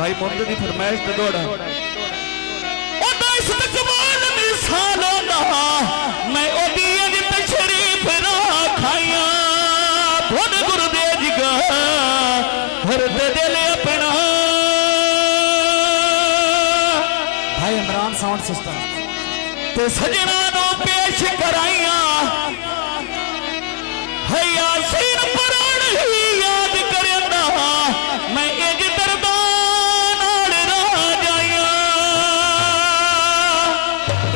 भाई मोहम्मद की फरमाइश तो दौड़ा इस्तकबाल मिसालों दा मैं ओदी अज तशरीफ ना खाया खुद गुरुदेव जी का हर दिल अपना भाई इमरान साउंड सिस्टम ते सजना नो पेश कराइया है यासीन पुराण ही याद करदा मैं इज दरबार नाल रह जाया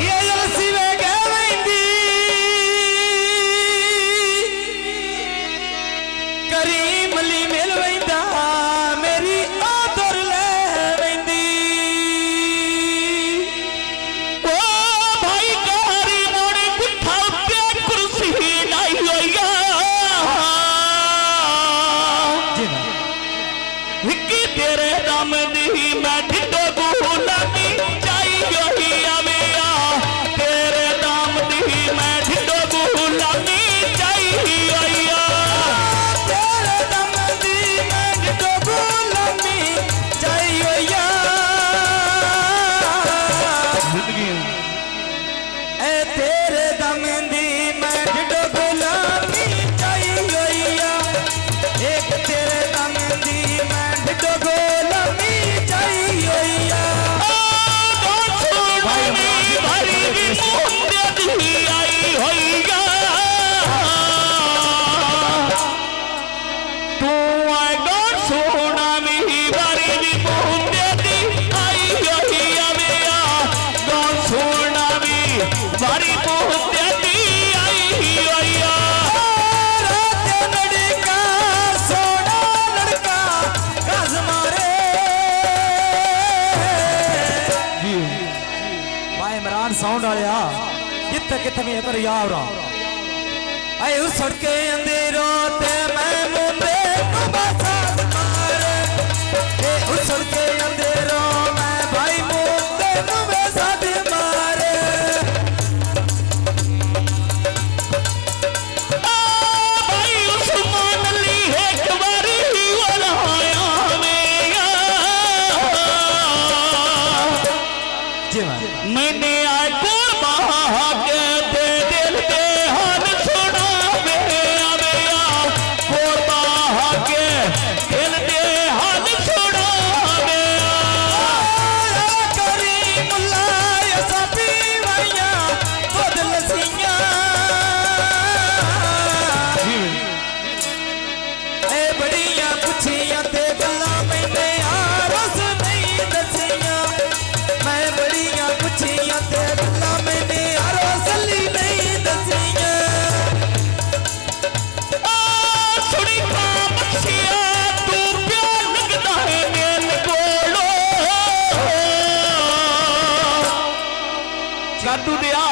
ये लसी वे गवेंदी करीम ली मिल वैंदा मेरी आदर ले वैंदी ओ भाई कारी मोड़े गुठा उत्ते कुर्सी लाई होया हिक्की तेरे दम दी मैं ढिडो गुलामी चाहिए ही आवेया तेरे दम दी मैं ढिडो गुलामी चाहिए होया तेरे दम दी मैं ढिडो गुलामी चाहिए या जिंदगी ए तेरे दम दी मैं ढिडो गुलामी चाहिए या एक तेरे दम दी मैं ढिडो गुलामी चाहिए या भारी भी मुंदत ही आई होइया तू आएगा सोना मी भारी भी मुंदत आई होइया मेरा गाँव सोना मी भारी मुंदत आई होइया रात लड़का सोना लड़का गज मारे भाई इमरान साउंड आया जिथे किथे में कर यार आए उस सड़के अंधेरों ते मैं मुंडे को बसात मारे ए उस सड़के अंधेरों मैं भाई मुंडे को बसात मारे भाई उस्मान अली एक बारी वलाया मेरा जी भाई मैंने आए कुर्बान के दे दिल दे हाल सुना मेरा मेरा कुर्बान के दिल दे हाल सुना मेरा करीमुल्ला या सफी भैया बदल सिया ए बड़िया पुछिया ते गल्ला मैंने आरस नहीं दसिया मैं बड़िया पुछिया ते गल्ला मैंने आरस नहीं दसिया सुनी था बख्शिया तू प्यार लगता है मेरे कोलो जादू दिया